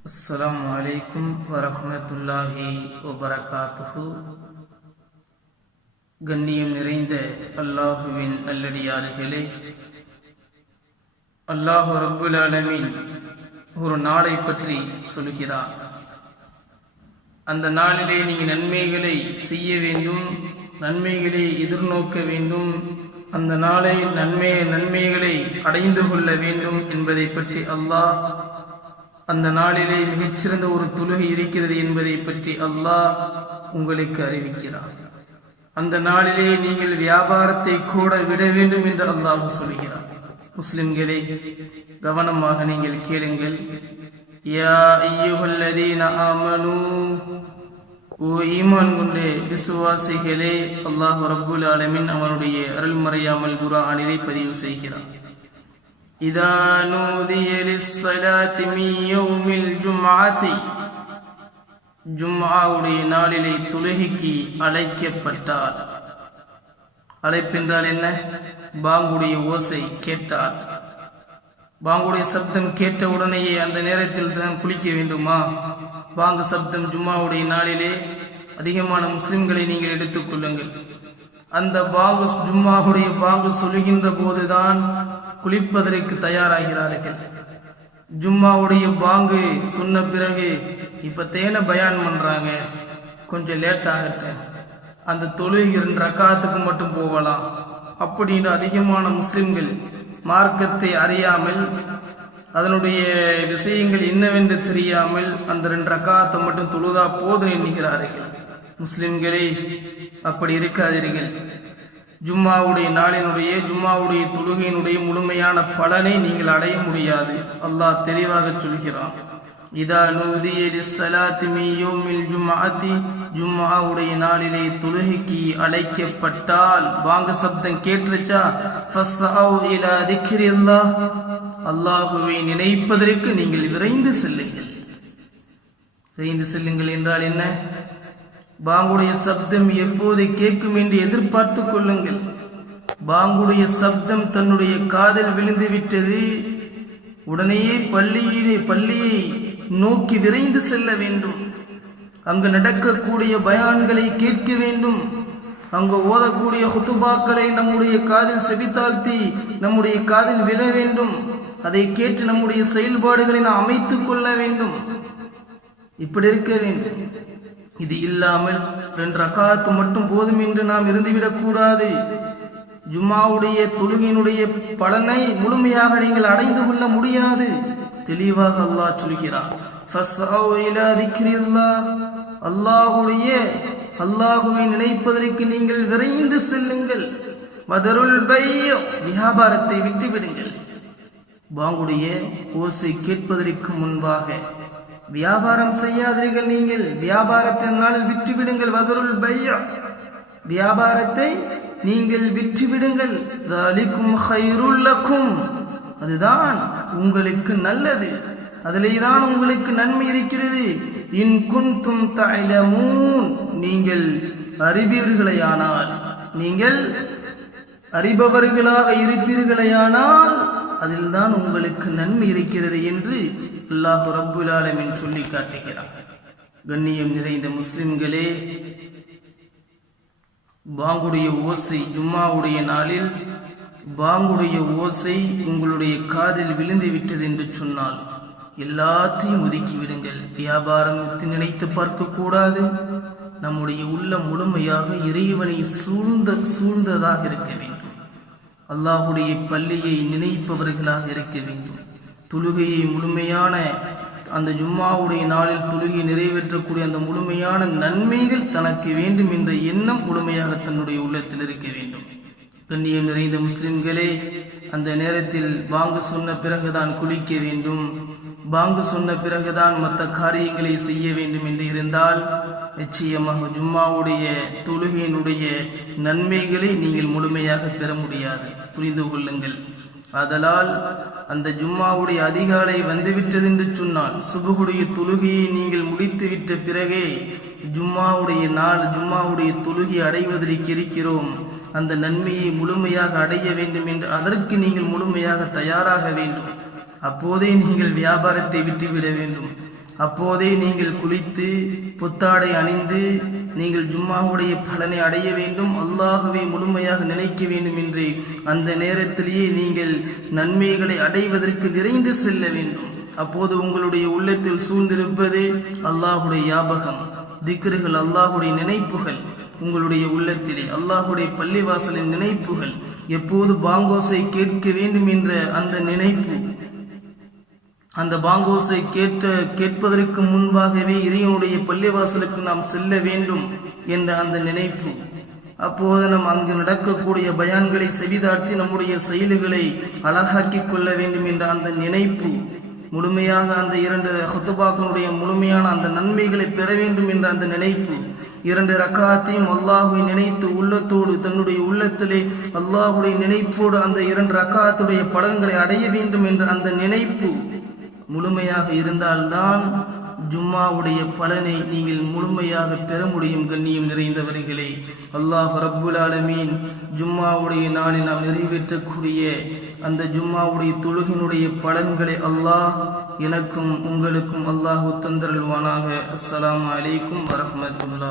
السلام عليكم ورحمة الله وبركاته கண்ணியம் நிறைந்த அல்லாஹுவின் நல்லடியார்களே அல்லாஹு ரப்புல் ஆலமீன் ஒரு நாளை பற்றி சொல்கிறார் அந்த நாளிலே நீங்கள் நன்மைகளை செய்ய வேண்டும் நன்மைகளை எதிர்நோக்க வேண்டும் அந்த நாளை நன்மை நன்மைகளை அடைந்து கொள்ள வேண்டும் என்பதை பற்றி அல்லாஹ் அந்த நாளிலே மிகச்சிறந்த ஒரு தொழுகை இருக்கிறது என்பதை பற்றி அல்லாஹ் உங்களுக்கு அறிவிக்கிறார் அந்த நாளிலே நீங்கள் வியாபாரத்தை கூட விட வேண்டும் என்று அல்லாஹ் சொல்கிறார் முஸ்லிம்களே கவனமாக நீங்கள் கேளுங்கள். யா ஐயுகல்லதீன ஆமனு ஓ ஈமான் கொண்டு விசுவாசிகளே அல்லாஹ் ரபுல் ஆலமின் அவனுடைய அருள்மறையாமல் குரானிலே பதிவு செய்கிறார் إذا نودي للصلاة من يوم الجمعة ஜும்ஆவுடைய நாளிலே தொழுகைக்கு அழைக்கப்பட்டால் அழைப்பென்றால் என்ன பாங்குடைய ஓசை கேட்டால் பாங்குடைய சப்தம் கேட்ட உடனேயே அந்த நேரத்தில் தான் குளிக்க வேண்டுமா பாங்கு சப்தம் ஜும்மாவுடைய நாளிலே அதிகமான முஸ்லிம்களை நீங்கள் எடுத்துக் கொள்ளுங்கள் அந்த பாங்கு ஜும்மாவுடைய பாங்கு சொல்லுகின்ற போதுதான் குளிப்பதற்கு தயாராகிறார்கள். ஜும்மாவுடைய பாங்கு சொன்ன பிறகு இப்ப தேன பயான் பண்றாங்க. கொஞ்சம் லேட் ஆகட்டும். அந்த தொழுகை ரெண்டு ரக்காத்துக்கு மட்டும் போகலாம். அப்படின்னு அதிகமான முஸ்லிம்கள் மார்க்கத்தை அறியாமல் அதனுடைய விஷயங்கள் என்னவென்று தெரியாமல் அந்த ரெண்டு ரக்காத்தை மட்டும் தொழுதா போதும் எண்ணுகிறார்கள் முஸ்லிம்களே அப்படி இருக்காதீர்கள். ஜும்மாவுடைய நாளினுடைய ஜும்மாவுடைய தொழுகையினுடைய முழுமையான பலனை நீங்கள் அடைய முடியாது. அல்லாஹ் தெளிவாக சொல்கிறான். இதா நூதிய சலாத்தி மின் ஜும்மாத்தி. ஜும்மாவுடைய நாளிலே தொழுகைக்கு அழைக்கப்பட்டால் வாங்க சப்தம் கேட்டுச்சா ஃபஸ்ஸாவு இலா திக்ரில்லா அல்லாஹ்வை நினைப்பதற்கு நீங்கள் விரைந்து செல்லுங்கள். விரைந்து செல்லுங்கள் என்றால் என்ன? பாங்குடைய சப்தம் எப்போது கேட்கும் என்று எதிர்பார்த்து கொள்ளுங்கள். பாங்குடைய சப்தம் தன்னுடைய காதில் விழுந்து விட்டது. உடனேயே பள்ளியிலே பள்ளியை நோக்கி விரைந்து செல்ல வேண்டும். அங்கு நடக்கக்கூடிய பயான்களை கேட்க வேண்டும். அங்கு ஓதக்கூடிய ஹுத்துபாக்களை நம்முடைய காதில் செவித்தாழ்த்தி நம்முடைய காதில் விழ வேண்டும். அதை கேட்டு நம்முடைய செயல்பாடுகளை நாம் அமைத்துக் கொள்ள வேண்டும். இப்படி இருக்க வேண்டும். இது இல்லாமல் ரெண்டு ரக்காத்து மட்டும் போதும் என்று நாம் இருந்துவிடக் கூடாது. ஜும்மாவுடைய தொழுகையினுடைய பலனை முழுமையாக நீங்கள் அடைந்து கொள்ள முடியாது. தெளிவாக அல்லாஹ் சொல்கிறார் அல்லாஹுடைய அல்லாஹுவை நினைப்பதற்கு நீங்கள் விரைந்து செல்லுங்கள். மதருள் பையோ வியாபாரத்தை விட்டுவிடுங்கள். பாங்குடைய ஓசை கேட்பதற்கு முன்பாக வியாபாரம் செய்யாதீர்கள் நீங்கள். வியாபாரத்தின் நாளில் விட்டுவிடுங்கள் வதருள் பையா. வியாபாரத்தை நீங்கள் விற்றுவிடுங்கள். தாலிக்கும் ஹைருல்லக்கும் அதுதான் உங்களுக்கு நல்லது. அதிலே தான் உங்களுக்கு நன்மை இருக்கிறது. இன் குந்தும் தலமூன் நீங்கள் அறிவீர்களையானால் நீங்கள் அறிபவர்களாக இருப்பீர்களையானால் அதில்தான் உங்களுக்கு நன்மை இருக்கிறது என்று அல்லாஹு ரப்புல் ஆலமின் சொல்லி காட்டுகிறார். கண்ணியம் நிறைந்த முஸ்லிம்களே பாங்குடைய ஓசை ஜும்மாவுடைய நாளில் பாங்குடைய ஓசை உங்களுடைய காதில் விழுந்து விட்டது என்று சொன்னால் எல்லாத்தையும் ஒதுக்கி விடுங்கள். வியாபாரம் நினைத்து பார்க்க கூடாது. நம்முடைய உள்ள முழுமையாக இறைவனை சூழ்ந்த சூழ்ந்ததாக இருக்க அல்லாஹுடைய பள்ளியை நினைப்பவர்களாக இருக்க வேண்டும். தொழுகையை முழுமையான அந்த ஜும்மாவுடைய நாளில் தொழுகை நிறைவேற்றக்கூடிய அந்த முழுமையான நன்மைகள் தனக்கு வேண்டும் என்ற எண்ணம் முழுமையாக தன்னுடைய உள்ளத்தில் இருக்க வேண்டும். கண்ணியம் நிறைந்த முஸ்லிம்களே அந்த நேரத்தில் வாங்க சொன்ன பிறகுதான் குளிக்க வேண்டும். பாங்கு சொன்ன பிறகுதான் மற்ற காரியங்களை செய்ய வேண்டும் என்று இருந்தால் நிச்சயமாக ஜும்மாவுடைய தொழுகையினுடைய நன்மைகளை நீங்கள் முழுமையாக பெற முடியாது. புரிந்து கொள்ளுங்கள். அதலால் அந்த ஜும்மாவுடைய அதிகாலை வந்துவிட்டது என்று சொன்னால் சுபகுடைய தொழுகையை நீங்கள் முடித்துவிட்ட பிறகே ஜும்மாவுடைய நாள் ஜும்மாவுடைய தொழுகை அடைவதற்கு இருக்கிறோம். அந்த நன்மையை முழுமையாக அடைய வேண்டும் என்று அதற்கு நீங்கள் முழுமையாக தயாராக வேண்டும். அப்போதே நீங்கள் வியாபாரத்தை விட்டுவிட வேண்டும். அப்போதே நீங்கள் குளித்து புத்தாடை அணிந்து நீங்கள் ஜும்மாவுடைய பலனை அடைய வேண்டும் அல்லாகவே முழுமையாக நினைக்க வேண்டும் என்று அந்த நேரத்திலேயே நீங்கள் நன்மைகளை அடைவதற்கு விரைந்து செல்ல வேண்டும். அப்போது உங்களுடைய உள்ளத்தில் சூழ்ந்திருப்பது அல்லாஹுடைய யாபகம் திக்ருகள் அல்லாஹுடைய நினைப்புகள். உங்களுடைய உள்ளத்திலே அல்லாஹுடைய பள்ளிவாசலின் நினைப்புகள் எப்போது பாங்கோசை கேட்க வேண்டும் என்ற அந்த நினைப்பு அந்த பாங்கோசை கேட்ட கேட்பதற்கு முன்பாகவே இறைவனுடைய பள்ளிவாசலுக்கு நாம் செல்ல வேண்டும் என்ற அந்த நினைப்பு. அப்போது நம் அங்கு நடக்கக்கூடிய பயான்களை செவிதாட்டி நம்முடைய செயல்களை அழகாக்கிக் கொள்ள வேண்டும் என்ற அந்த நினைப்பு. முழுமையாக அந்த இரண்டு ஹுத்துபாக்களுடைய முழுமையான அந்த நன்மைகளை பெற வேண்டும் என்ற அந்த நினைப்பு. இரண்டு ரக்காத்தையும் அல்லாஹுவை நினைத்து உள்ளத்தோடு தன்னுடைய உள்ளத்திலே அல்லாஹுடைய நினைப்போடு அந்த இரண்டு ரக்காத்துடைய பலன்களை அடைய வேண்டும் என்ற அந்த நினைப்பு. முழுமையாக இருந்தால்தான் ஜும்மாவுடைய பலனை நீங்கள் முழுமையாக பெற முடியும் கண்ணியம் நிறைந்தவர்களே. அல்லாஹ் ரப்புல் ஆலமீன் ஜும்மாவுடைய நாளில் நாம் நிறைவேற்றக்கூடிய அந்த ஜும்மாவுடைய தொழுகினுடைய பலன்களை அல்லாஹ் எனக்கும் உங்களுக்கும் அல்லாஹ் தந்தருள்வானாக அஸ்லாம் அலைக்கும் வரமத்துல்லா